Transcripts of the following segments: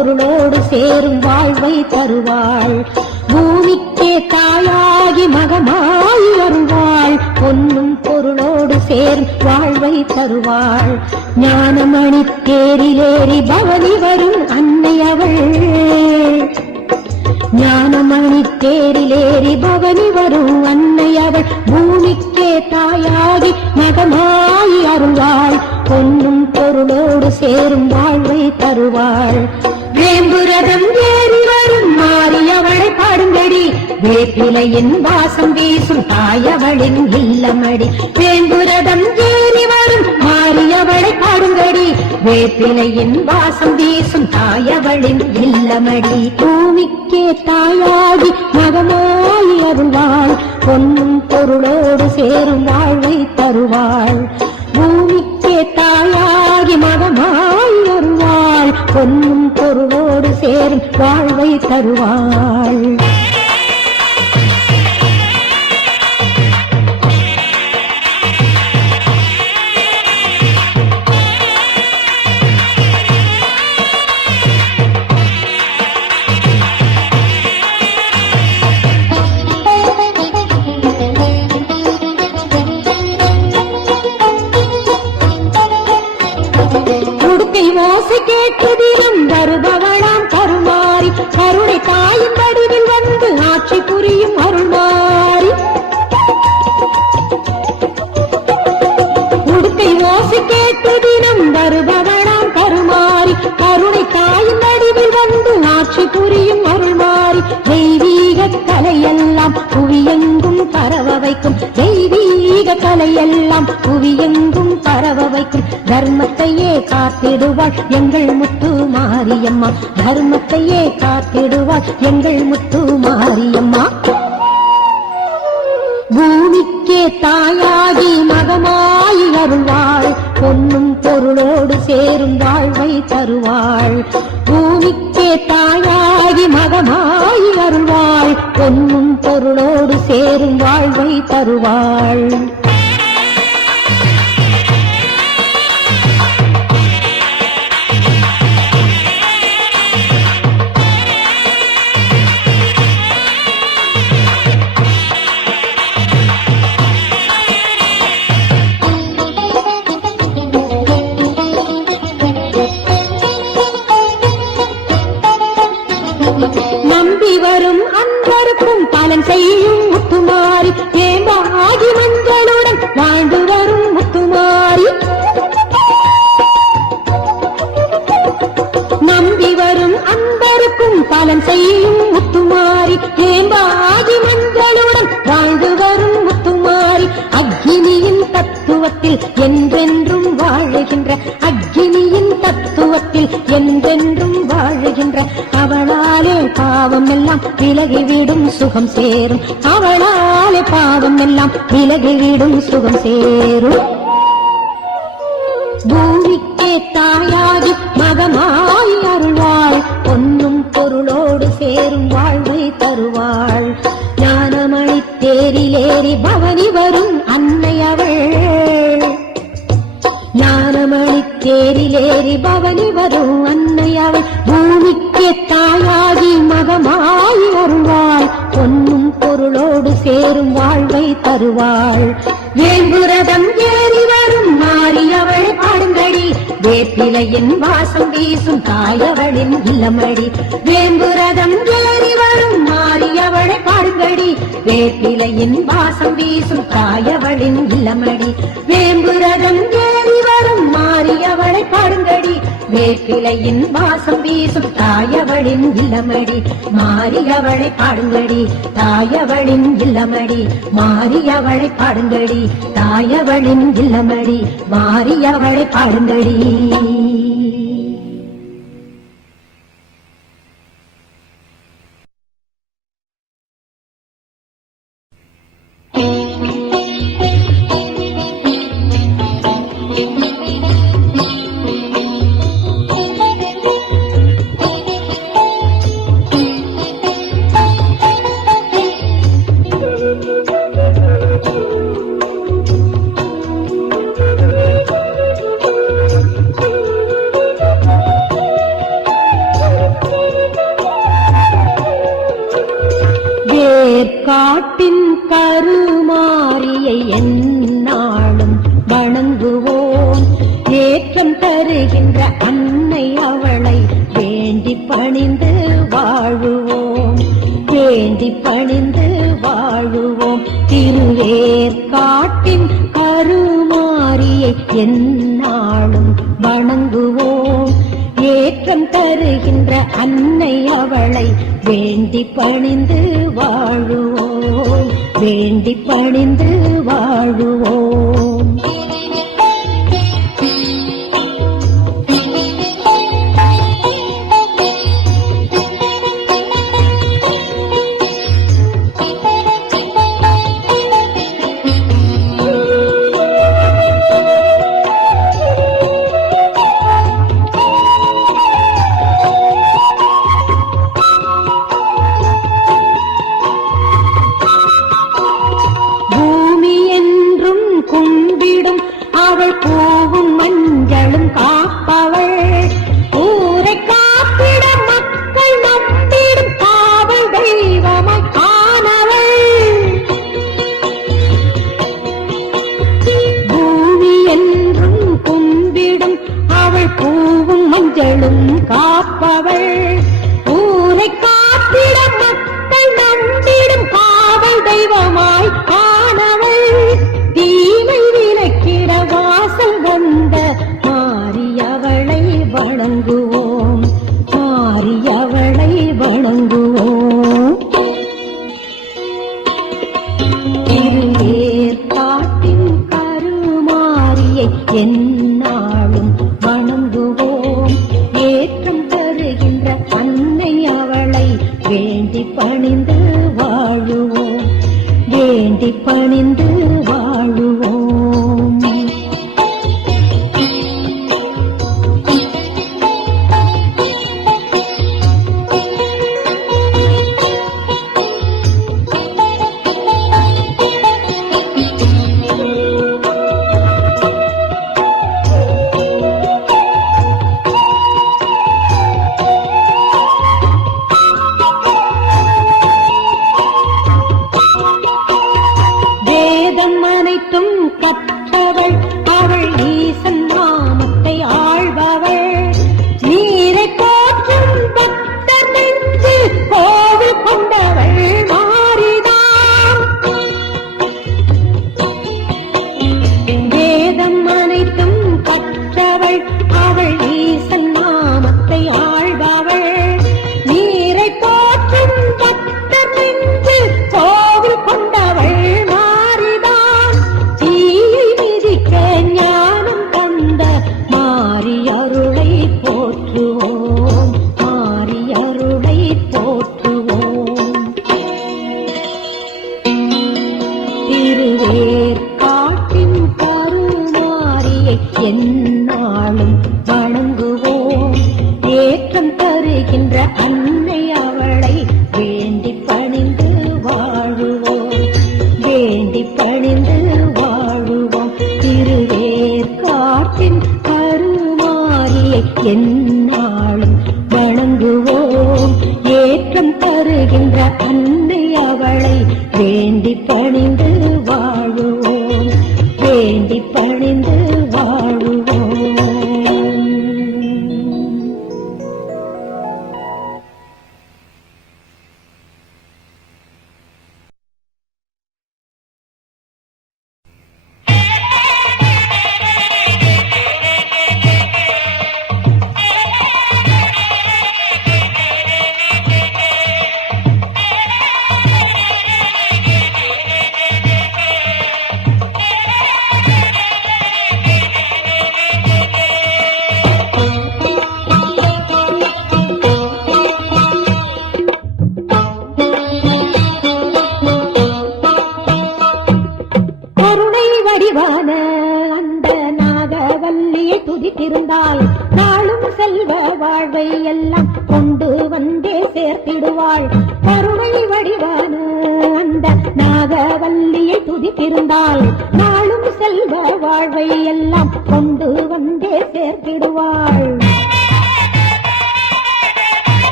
பொருளோடு சேரும் வாழ்வை தருவாள். பூமிக்கே தாயாகி மகமாய் வருவாள். பொன்னும் பொருளோடு சேரும் வாழ்வை தருவாள். ஞானமணி தேரிலேறி பவனி வரும் அன்னை அவள். ஞானமணி தேரிலேறி பவனி வரும் அன்னை அவள். பூமிக்கே தாயாகி மகமாய் அருள்வாள். பொன்னும் பொருளோடு சேரும் வாழ்வை தருவாள். வேம்புரதம் ஏறி வரும் மாறியவளை பாடுங்கடி. வேப்பிலையின் வாசம் வீசும் தாயவளின் இல்லமடி. வேம்புரதம் ஏறி வரும் மாறியவளை பாடுங்கடி. வேப்பிலையின் வாசம் வீசும் தாயவளின் இல்லமடி. பூமிக்கே தாயாகி மகமாய் அருள்வாள். பொன்னும் பொருளோடு சேரும் வாழ்வை தருவாள். பூமிக்கே தாயாகி மகமாய் அருள்வாள். பொன்னும் பொருளோடு சேரும் வாழ்வை தருவாள். கேட்டதிலும் வருபவளாம் கருமாறி. கருணை தாயின் வடிவில் வந்து ஆட்சி புரியும் அருள்மாறி. உடுக்கை ஓசை கேட்டதிலும் வருபவளாம் கருமாறி. கருணை தாயின் வடிவில் வந்து ஆட்சி புரியும் அருள்மாறி. தெய்வீக கலையெல்லாம் புவியெங்கும் பரவ வைக்கும். தெய்வீக கலையெல்லாம் புவியெங்கும் பரவ வைக்கும். தர்மத்தையே காத்திடுவாள் எங்கள் முத்து மாரியம்மா. தர்மத்தையே காத்திடுவாள் எங்கள் முத்து மாரியம்மா. பூமிக்கே தாயாகி மகமாய் அருள்வாள். பொன்னும் பொருளோடு சேரும் வாழ்வை தருவாள். பூமிக்கே தாயாகி மகமாய் அருள்வாள். பொன்னும் பொருளோடு சேரும் வாழ்வை தருவாள். நம்பி வரும் அன்பருக்கும் பலன் செய்யும் முத்துமாரி. ஏமாகி மஞ்சளுடன் வாழ்ந்து வரும் முத்துமாரி. நம்பி வரும் அன்பருக்கும் பலன் செய்யும் முத்துமாரி. ஏமாகி மஞ்சளுடன் வாழ்ந்து வரும் முத்துமாரி. அக்னியின் தத்துவத்தில் என்றென்றும் வாழுகின்ற. அக்னியின் தத்துவத்தில் என்றென்றும் வாழுகின்ற. அவளாலே பாவம் எல்லாம் விலகிவிடும் சுகம் சேரும். அவளாலே பாவம் எல்லாம் விலகிவிடும் சுகம் சேரும். பூமிக்கே தாயாகி மகமாய் அருள்வாள். பொன்னும் பொருளோடு சேரும் வாழ்வை தருவாள். ஞானமணி தேரிலேறி பவனி வரும் அன்னை அவள். ஞானமணி தேரிலேறி பவனி வரும் அன்னை அவள். பூமிக்கே தாயாகி மகமாய் அருள்வாள். பொன்னும் பொருளோடு சேரும் வாழ்வை தருவாள். வேம்புரதம் ஏறி வரும் மாறியவளை பாடுங்கடி. வேப்பிலையின் வாசம் வீசும் தாயவளின் இல்லமடி. வேம்புரதம் ஏறி வரும் மாறியவளை பாடுங்கடி. வேப்பிலையின் வாசம் வீசும் தாயவளின் இல்லமடி. வேம்புரதம் ஏறி வரும் மாறியவளை பாடுங்கடி. வேப்பிலையின் வாசம் வீசும் தாயவளின் இல்லமடி. மாறியவளை பாடுங்கடி. தாயவளின் இல்லமடி. மாறியவளை பாடுங்கடி. தாயவளின் இல்லமடி. மாறியவளை பாடுங்கடி. எந்நாளும் வணங்குவோம். ஏற்றம் தருகின்ற அன்னை அவளை வேண்டி பணிந்து வாழுவோம், வேண்டி பணிந்து வாழுவோம். திருவேற்காட்டின் கருமாரியை எந்நாளும் வணங்குவோம். ஏற்றம் தருகின்ற அன்னை அவளை வேண்டி பணிந்து வாழுவோம், வேண்டி பணிந்து வாழுவோம். காப்பவள் ஊரை காத்திட மக்கள் நம்பிடும் காவல் தெய்வமாய் ஆனவள். தீமை விலக்கிட வாசல் வந்த மாரியவளை வணங்குவோம், மாரியவளை வணங்குவோம். திருவேற்காட்டின் கருமாரியை எந்நாளும் வணங்குவோம். ஏற்றம் தருகின்ற அன்னை அவளை வேண்டி பணிந்து வாழுவோம், வேண்டி பணிந்து வாழுவோம். கற்றவள் அவள் ஈசன் நாமத்தை ஆழ்பவள். நீரை போற்றும் பக்தர் நெஞ்சு கோவில் கொண்டவள் மாறிதான். வேதம் அனைத்தும் கற்றவள் அவள் ஈசன் நாமத்தை ஆழ்பவள். நீரை போற்றும் பக்தர் நெஞ்சு கோவில் கொண்டவள் ஞானம் தந்த மாரியருளை போற்றுவோம், மாரியருளை போற்றுவோம். திருவேற்காட்டின் கருமாரியை எந்நாளும் வணங்குவோம். ஏற்றம் தருகின்ற அன்னை அவளை வேண்டி பணிந்து வாழுவோம், வேண்டி பணிந்து வாழுவோம். திருவேற்காட்டின் கருமாரியை எந்நாளும் வணங்குவோம். ஏற்றம் தருகின்ற அன்னை அவளை வேண்டி பணிந்து வாழுவோம், வேண்டி பணிந்து வாழுவோம். வடிவான அந்த நாகவல்லியை துதித்திருந்தாள். நாளும் செல்வ வாழ்வை எல்லாம் கொண்டு வந்தே சேர்த்திடுவாள். கருணை வடிவான அந்த நாகவல்லியை துதித்திருந்தாள். நாளும் செல்வ வாழ்வை எல்லாம் கொண்டு வந்தே சேர்த்திடுவாள்.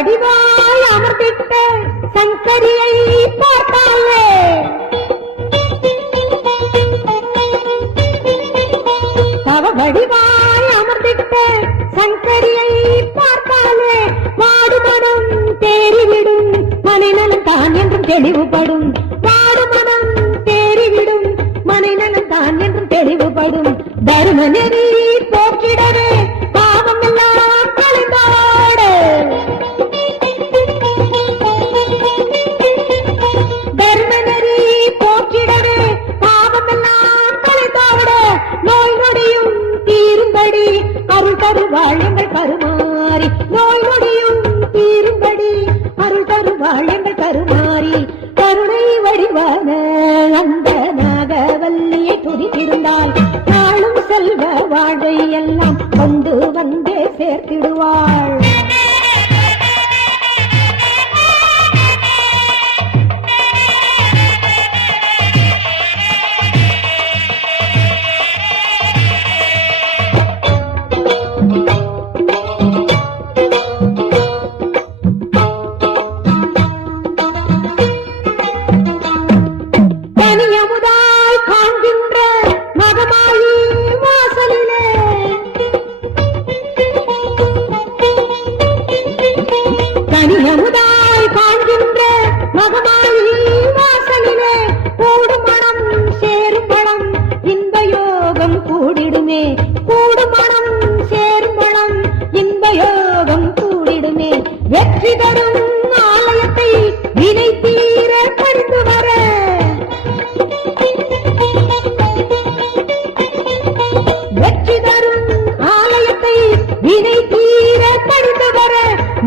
வடிவாய் அமர்ந்திட்ட சங்கரியை பார்த்தாலே தவ வடிவாய் அமர்ந்திட்ட சங்கரியை பார்த்தாலே வாடுமனம் தேறிவிடும் மனைநலம் தான் என்றும் தெளிவுபடும் வாடுமனம் தேறிவிடும் மனைநலம் தான் என்றும் தெளிவுபடும் தர்ம நெறி போக்கிடவே பாவம் எல்லாம் கலைந்தாடு தர்ம நெறி போக்கிடவே பாவம் எல்லாம் கலைந்தாட நோய் நொடியும் தீரும்படி அருள் தருவாள் எங்கள் கருமாறி நோய் நொடியும் தீரும்படி அருள் தருவாள் எங்கள் கருமாறி கருணை வடிவான அந்த நாகவல்லியை துதித்திருந்தால் நாளும் செல்வ வாழ்வை எல்லாம் கொண்டு வந்தே சேர்த்திடுவாள் வெற்றி தரும் ஆலயத்தை வினை தீர பணிந்து வர வெற்றி தரும் ஆலயத்தை வினை தீர பணிந்து வர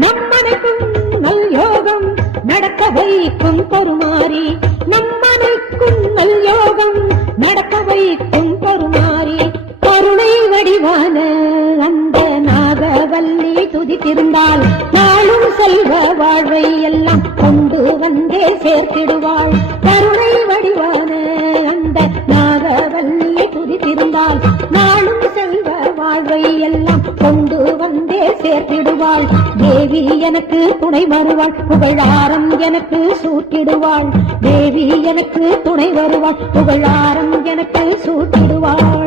நம்மனைக்கும் நல் யோகம் நடக்க வைக்கும் கருமாறி நம்மனைக்கும் நல் யோகம் நடக்க வைக்கும் கருமாறி கருணை வடிவான அந்த நாகவல்லியை துதித்திருந்தால் நாளும் செல்வ வாழ்வை எல்லாம் கொண்டு வந்தே சேர்த்திடுவாள் கருணை வடிவான அந்த நாகவல்லியை துதித்திருந்தால் நாளும் செல்வ வாழ்வை எல்லாம் கொண்டு வந்தே சேர்த்திடுவாள் தேவி எனக்கு துணை வருவாள் புகழாரம் எனக்கு சூட்டிடுவாள் தேவி எனக்கு துணை வருவாள் புகழாரம் எனக்கு சூட்டிடுவாள்